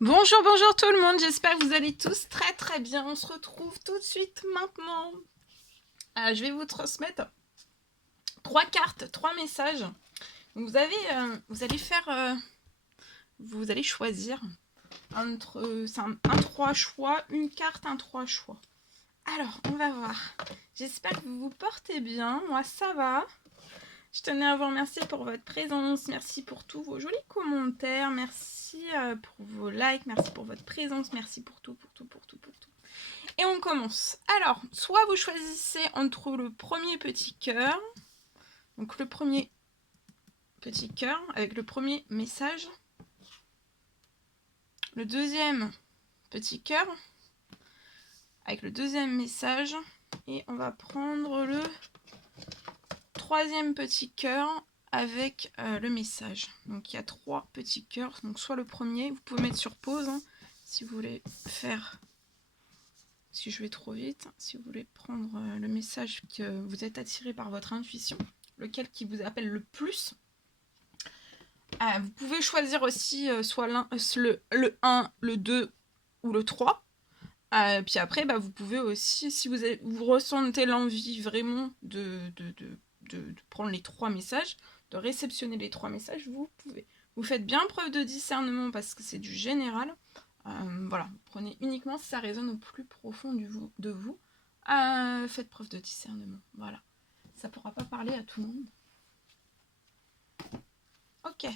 Bonjour, bonjour tout le monde, j'espère que vous allez tous très très bien. On se retrouve tout de suite maintenant. Je vais vous transmettre 3 cartes, 3 messages. Donc vous allez vous allez choisir entre c'est un 3 choix, une carte, un 3 choix. Alors, on va voir. J'espère que vous vous portez bien, moi ça va. Je tenais à vous remercier pour votre présence, merci pour tous vos jolis commentaires, merci pour vos likes, merci pour votre présence, merci pour tout. Et on commence. Alors, soit vous choisissez entre le premier petit cœur, donc le premier petit cœur avec le premier message, le deuxième petit cœur avec le deuxième message, et on va prendre le troisième petit cœur avec le message. Donc il y a 3 petits cœurs, donc soit le premier, vous pouvez mettre sur pause si vous voulez faire, si je vais trop vite, si vous voulez prendre le message que vous êtes attiré par votre intuition, lequel qui vous appelle le plus. Vous pouvez choisir aussi soit le 1, le 2 ou le 3. Puis après, vous pouvez aussi, si vous ressentez l'envie vraiment de prendre les 3 messages, de réceptionner les 3 messages, vous pouvez. Vous faites bien preuve de discernement parce que c'est du général. Voilà, vous prenez uniquement si ça résonne au plus profond de vous. Faites preuve de discernement. Voilà. Ça pourra pas parler à tout le monde. Ok.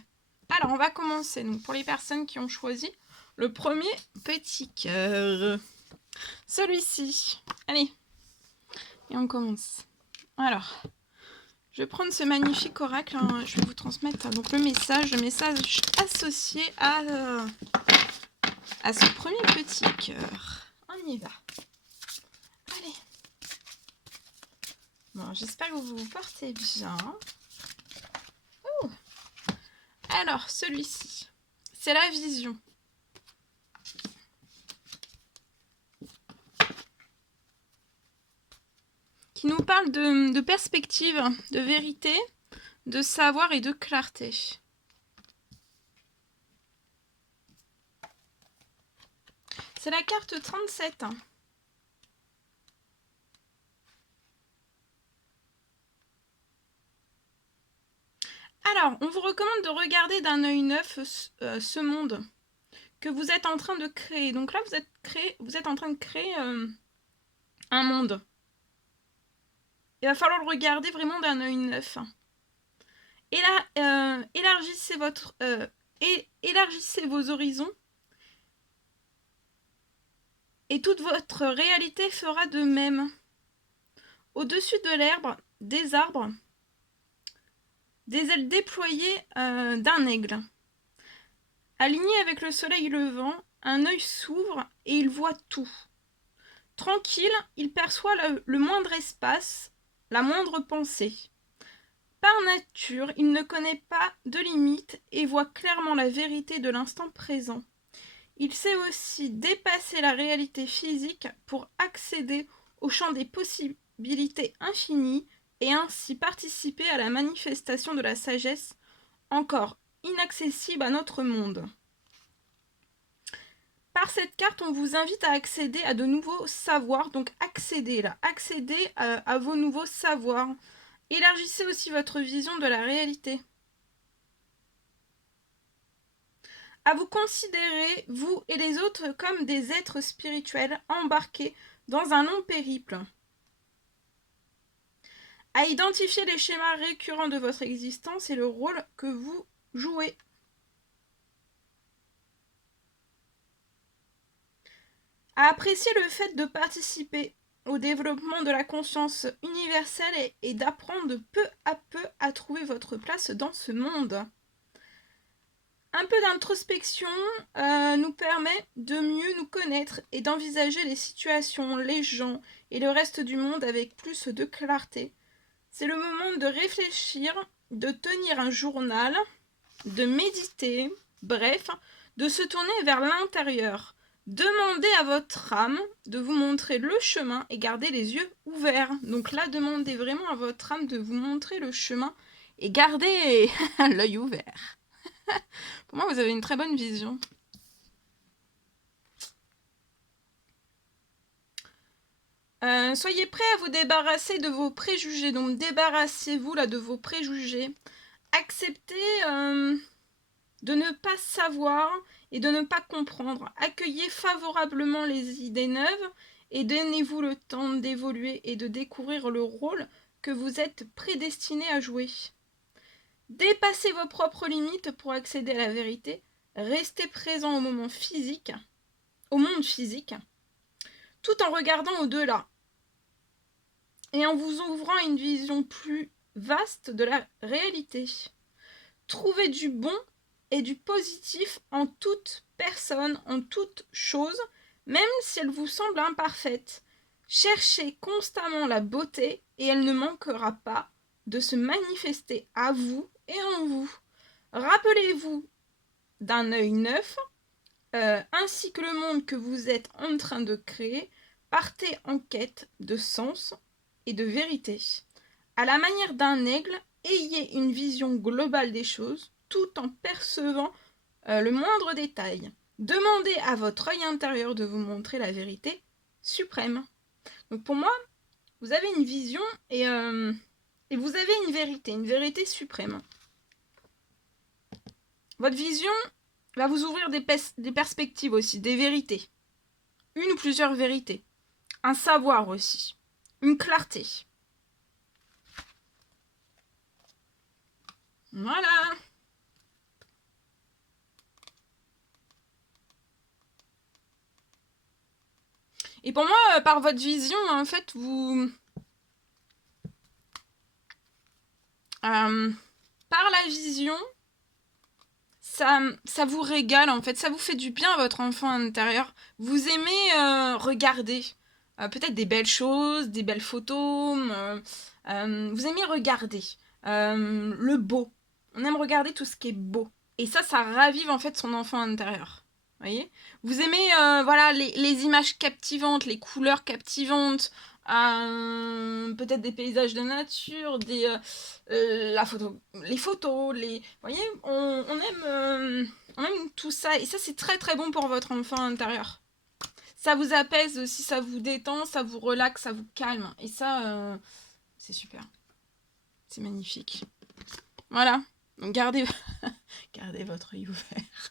Alors, on va commencer. Donc, pour les personnes qui ont choisi le premier petit cœur. Celui-ci. Allez. Et on commence. Alors, je vais prendre ce magnifique oracle. Je vais vous transmettre donc le message associé à ce premier petit cœur. On y va. Allez. Bon, j'espère que vous vous portez bien. Ouh. Alors, celui-ci, c'est la vision. Qui nous parle de perspective, de vérité, de savoir et de clarté. C'est la carte 37. Alors, on vous recommande de regarder d'un œil neuf ce monde que vous êtes en train de créer. Donc là, vous êtes en train de créer un monde. Il va falloir le regarder vraiment d'un œil neuf. Et là, élargissez vos horizons. Et toute votre réalité fera de même. Au-dessus de l'herbe, des arbres, des ailes déployées d'un aigle. Aligné avec le soleil levant, un œil s'ouvre et il voit tout. Tranquille, il perçoit le moindre espace, la moindre pensée. Par nature, il ne connaît pas de limites et voit clairement la vérité de l'instant présent. Il sait aussi dépasser la réalité physique pour accéder au champ des possibilités infinies et ainsi participer à la manifestation de la sagesse encore inaccessible à notre monde. Par cette carte, on vous invite à accéder à de nouveaux savoirs, donc accédez à vos nouveaux savoirs. Élargissez aussi votre vision de la réalité. À vous considérer, vous et les autres, comme des êtres spirituels embarqués dans un long périple. À identifier les schémas récurrents de votre existence et le rôle que vous jouez. À apprécier le fait de participer au développement de la conscience universelle et d'apprendre peu à peu à trouver votre place dans ce monde. Un peu d'introspection nous permet de mieux nous connaître et d'envisager les situations, les gens et le reste du monde avec plus de clarté. C'est le moment de réfléchir, de tenir un journal, de méditer, bref, de se tourner vers l'intérieur. Demandez à votre âme de vous montrer le chemin et gardez les yeux ouverts. Donc là, demandez vraiment à votre âme de vous montrer le chemin et gardez l'œil ouvert. Pour moi, vous avez une très bonne vision. Soyez prêts à vous débarrasser de vos préjugés. Donc débarrassez-vous là de vos préjugés. Acceptez de ne pas savoir et de ne pas comprendre. Accueillez favorablement les idées neuves et donnez-vous le temps d'évoluer et de découvrir le rôle que vous êtes prédestiné à jouer. Dépassez vos propres limites pour accéder à la vérité. Restez présent au monde physique, tout en regardant au-delà et en vous ouvrant à une vision plus vaste de la réalité. Trouvez du bon et du positif en toute personne, en toute chose, même si elle vous semble imparfaite. Cherchez constamment la beauté et elle ne manquera pas de se manifester à vous et en vous. Rappelez-vous d'un œil neuf, ainsi que le monde que vous êtes en train de créer. Partez en quête de sens et de vérité. À la manière d'un aigle, ayez une vision globale des choses, tout en percevant le moindre détail. Demandez à votre œil intérieur de vous montrer la vérité suprême. Donc pour moi, vous avez une vision et vous avez une vérité suprême. Votre vision va vous ouvrir des perspectives aussi, des vérités. Une ou plusieurs vérités. Un savoir aussi. Une clarté. Voilà. Et pour moi, par votre vision, en fait, vous... par la vision, ça vous régale, en fait. Ça vous fait du bien à votre enfant intérieur. Vous aimez regarder. Peut-être des belles choses, des belles photos. Vous aimez regarder. Le beau. On aime regarder tout ce qui est beau. Et ça ravive, en fait, son enfant intérieur. Voyez, vous aimez voilà, les images captivantes, les couleurs captivantes, peut-être des paysages de nature, les photos, vous voyez, on aime tout ça, et ça c'est très très bon pour votre enfant intérieur. Ça vous apaise aussi, ça vous détend, ça vous relaxe, ça vous calme, et ça c'est super, c'est magnifique. Voilà, donc gardez votre œil ouvert.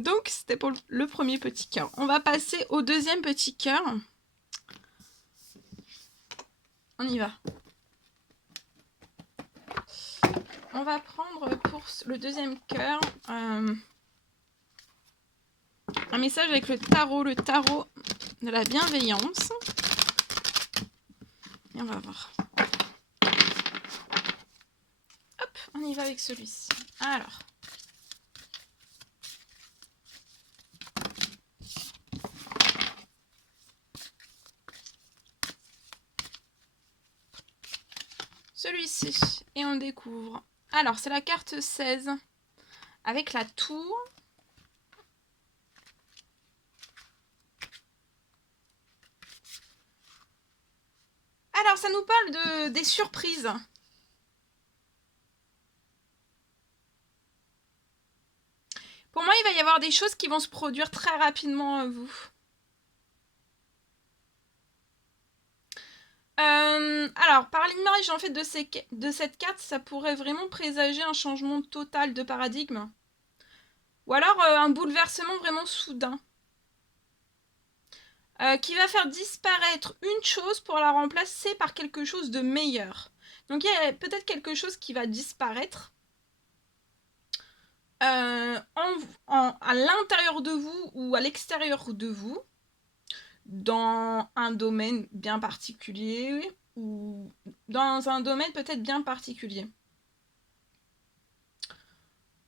Donc c'était pour le premier petit cœur. On va passer au deuxième petit cœur. On y va. On va prendre pour le deuxième cœur un message avec le tarot de la bienveillance. Et on va voir. Hop, on y va avec celui-ci. Alors. Celui-ci. Et on découvre. Alors, c'est la carte 16. Avec la tour. Alors, ça nous parle des surprises. Pour moi, il va y avoir des choses qui vont se produire très rapidement à vous. Alors, par l'image en fait de cette carte, ça pourrait vraiment présager un changement total de paradigme. Ou alors un bouleversement vraiment soudain. Qui va faire disparaître une chose pour la remplacer par quelque chose de meilleur. Donc il y a peut-être quelque chose qui va disparaître à l'intérieur de vous ou à l'extérieur de vous, dans un domaine bien particulier ou dans un domaine peut-être bien particulier.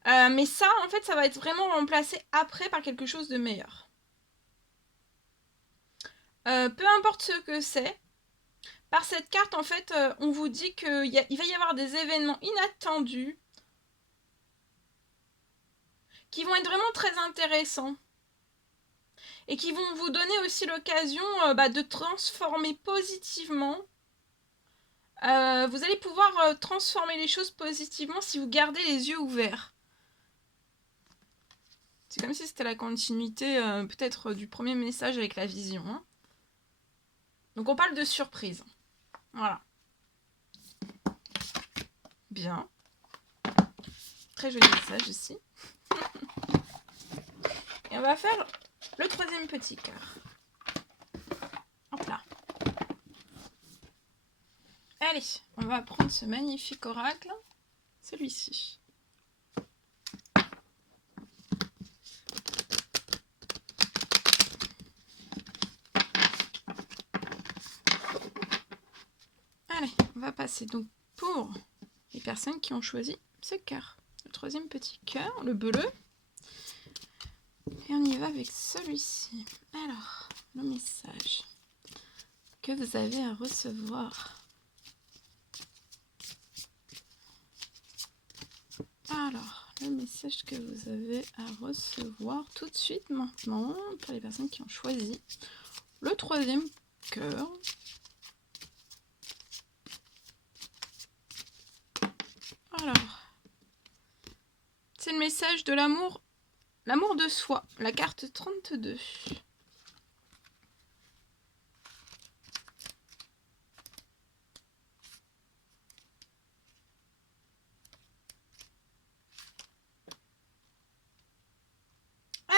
Mais ça, en fait, ça va être vraiment remplacé après par quelque chose de meilleur. Peu importe ce que c'est, par cette carte, en fait, on vous dit qu'il va y avoir des événements inattendus qui vont être vraiment très intéressants et qui vont vous donner aussi l'occasion de transformer positivement. Vous allez pouvoir transformer les choses positivement si vous gardez les yeux ouverts. C'est comme si c'était la continuité peut-être du premier message avec la vision. Hein. Donc on parle de surprise. Voilà. Bien. Très joli message ici. Et on va faire le troisième petit cœur. Hop là. Allez, on va prendre ce magnifique oracle, celui-ci. Allez, on va passer donc pour les personnes qui ont choisi ce cœur. Le troisième petit cœur, le bleu. Et on y va avec celui-ci. Alors, le message que vous avez à recevoir. Alors, le message que vous avez à recevoir tout de suite maintenant pour les personnes qui ont choisi le troisième cœur. Alors, c'est le message de l'amour, l'amour de soi, la carte 32.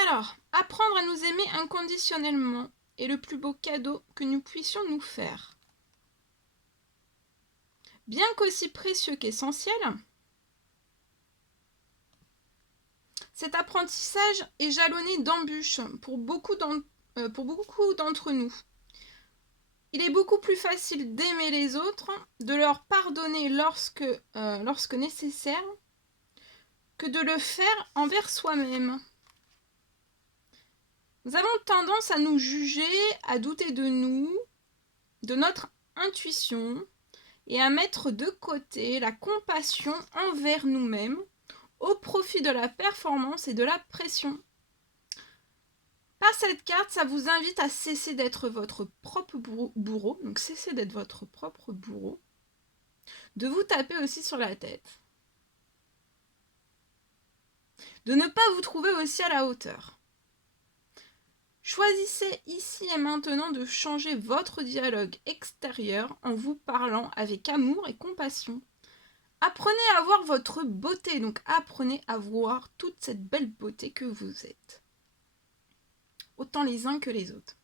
Alors, apprendre à nous aimer inconditionnellement est le plus beau cadeau que nous puissions nous faire. Bien qu'aussi précieux qu'essentiel, cet apprentissage est jalonné d'embûches pour beaucoup d'entre nous. Il est beaucoup plus facile d'aimer les autres, de leur pardonner lorsque nécessaire, que de le faire envers soi-même. Nous avons tendance à nous juger, à douter de nous, de notre intuition, et à mettre de côté la compassion envers nous-mêmes au profit de la performance et de la pression. Par cette carte, ça vous invite à cesser d'être votre propre bourreau, donc cessez d'être votre propre bourreau, de vous taper aussi sur la tête, de ne pas vous trouver aussi à la hauteur. Choisissez ici et maintenant de changer votre dialogue extérieur en vous parlant avec amour et compassion. Apprenez à voir votre beauté, donc apprenez à voir toute cette belle beauté que vous êtes. Autant les uns que les autres.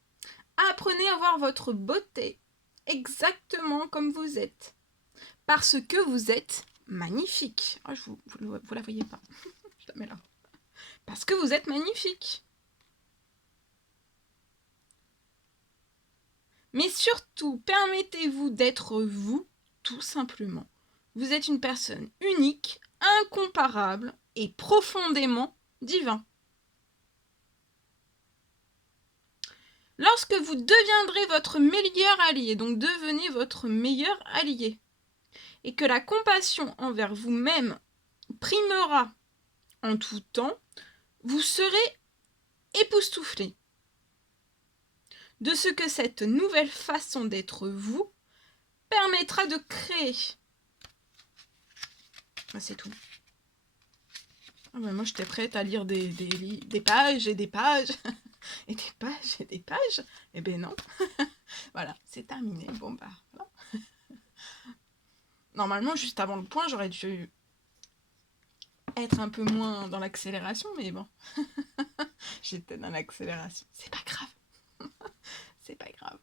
Apprenez à voir votre beauté exactement comme vous êtes. Parce que vous êtes magnifique. Oh, vous la voyez pas. Je la mets là. Parce que vous êtes magnifique. Mais surtout, permettez-vous d'être vous, tout simplement. Vous êtes une personne unique, incomparable et profondément divin. Lorsque vous deviendrez votre meilleur allié, donc devenez votre meilleur allié, et que la compassion envers vous-même primera en tout temps, vous serez époustouflé de ce que cette nouvelle façon d'être vous permettra de créer. C'est tout. Ah ben moi j'étais prête à lire des pages et des pages et des pages et des pages. Eh ben non. Voilà, c'est terminé. Bon bah voilà. Normalement juste avant le point j'aurais dû être un peu moins dans l'accélération, mais bon. J'étais dans l'accélération. C'est pas grave. C'est pas grave.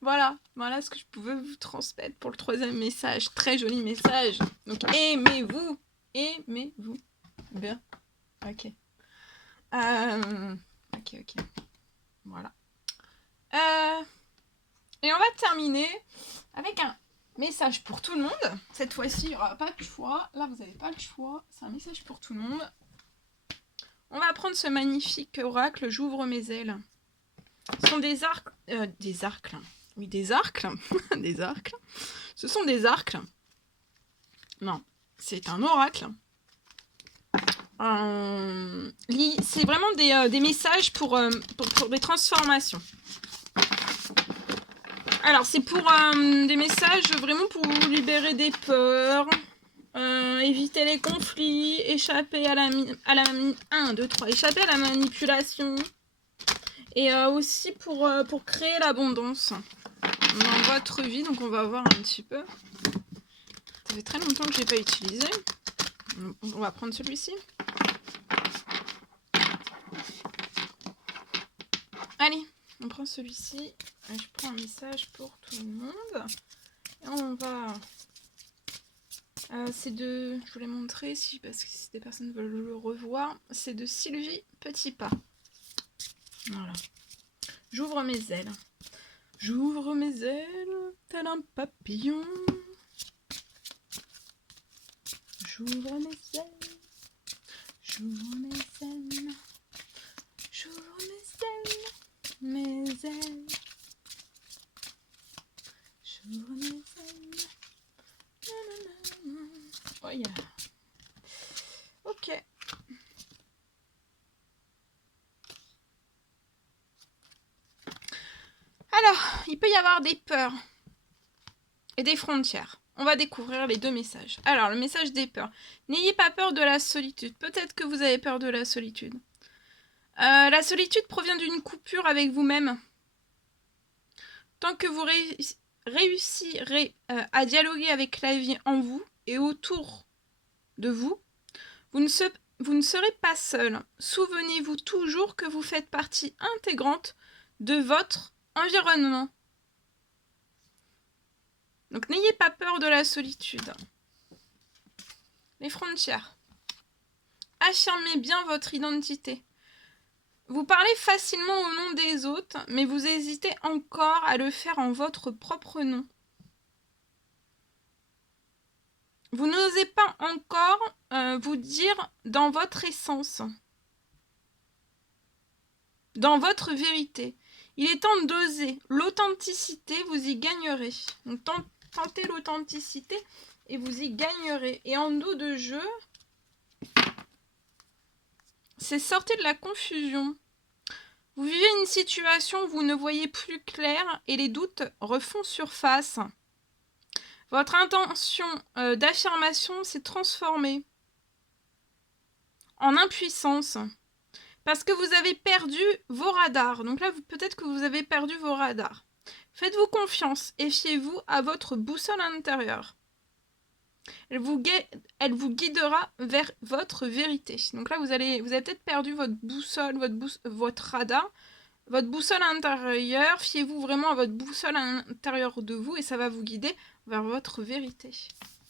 Voilà ce que je pouvais vous transmettre pour le troisième message. Très joli message. Donc aimez-vous. Aimez-vous. Bien. Ok. Ok. Voilà. Et on va terminer avec un message pour tout le monde. Cette fois-ci, il n'y aura pas de choix. Là, vous n'avez pas le choix. C'est un message pour tout le monde. On va prendre ce magnifique oracle. J'ouvre mes ailes. Ce sont des arcs. Des arcles. Oui, des arcles. Des arcles. Ce sont des arcles. Non, c'est un oracle. C'est vraiment des messages pour des transformations. Alors, c'est pour des messages vraiment pour vous libérer des peurs, éviter les conflits, échapper à la échapper à la manipulation, et aussi pour créer l'abondance. dans votre vie. Donc on va voir un petit peu. Ça fait très longtemps que je n'ai pas utilisé. On va prendre celui-ci. Allez, on prend celui-ci. Je prends un message pour tout le monde. Et on va... c'est de... Je vous l'ai montré si, parce que si des personnes veulent le revoir. C'est de Sylvie Petitpas. Voilà. J'ouvre mes ailes. J'ouvre mes ailes, tel un papillon. J'ouvre mes ailes. J'ouvre mes ailes. J'ouvre mes ailes. Mes ailes. J'ouvre mes ailes. Nanana. Oh yeah. Ok. Alors, il peut y avoir des peurs et des frontières. On va découvrir les deux messages. Alors, le message des peurs. N'ayez pas peur de la solitude. Peut-être que vous avez peur de la solitude. La solitude provient d'une coupure avec vous-même. Tant que vous réussirez à dialoguer avec la vie en vous et autour de vous, vous ne serez pas seul. Souvenez-vous toujours que vous faites partie intégrante de votre environnement. Donc n'ayez pas peur de la solitude. Les frontières. Affirmez bien votre identité. Vous parlez facilement au nom des autres, mais vous hésitez encore à le faire en votre propre nom. Vous n'osez pas encore vous dire dans votre essence, dans votre vérité. Il est temps d'oser. L'authenticité, vous y gagnerez. Donc tentez l'authenticité et vous y gagnerez. Et en dos de jeu, c'est sortir de la confusion. Vous vivez une situation où vous ne voyez plus clair et les doutes refont surface. Votre intention d'affirmation s'est transformée en impuissance parce que vous avez perdu vos radars. Donc là, peut-être que vous avez perdu vos radars. Faites-vous confiance et fiez-vous à votre boussole intérieure. Elle vous guidera vers votre vérité. Donc là, vous avez peut-être perdu votre boussole, votre radar, votre boussole intérieure. Fiez-vous vraiment à votre boussole intérieure de vous et ça va vous guider vers votre vérité.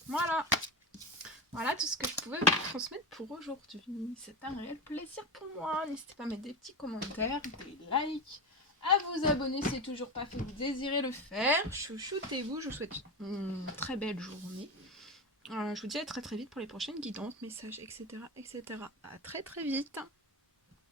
Voilà. Voilà tout ce que je pouvais vous transmettre pour aujourd'hui. C'est un réel plaisir pour moi. N'hésitez pas à mettre des petits commentaires, des likes, à vous abonner si ce n'est toujours pas fait, vous désirez le faire. Chouchoutez-vous. Je vous souhaite une très belle journée. Je vous dis à très très vite pour les prochaines guidances, messages, etc. etc. À très très vite.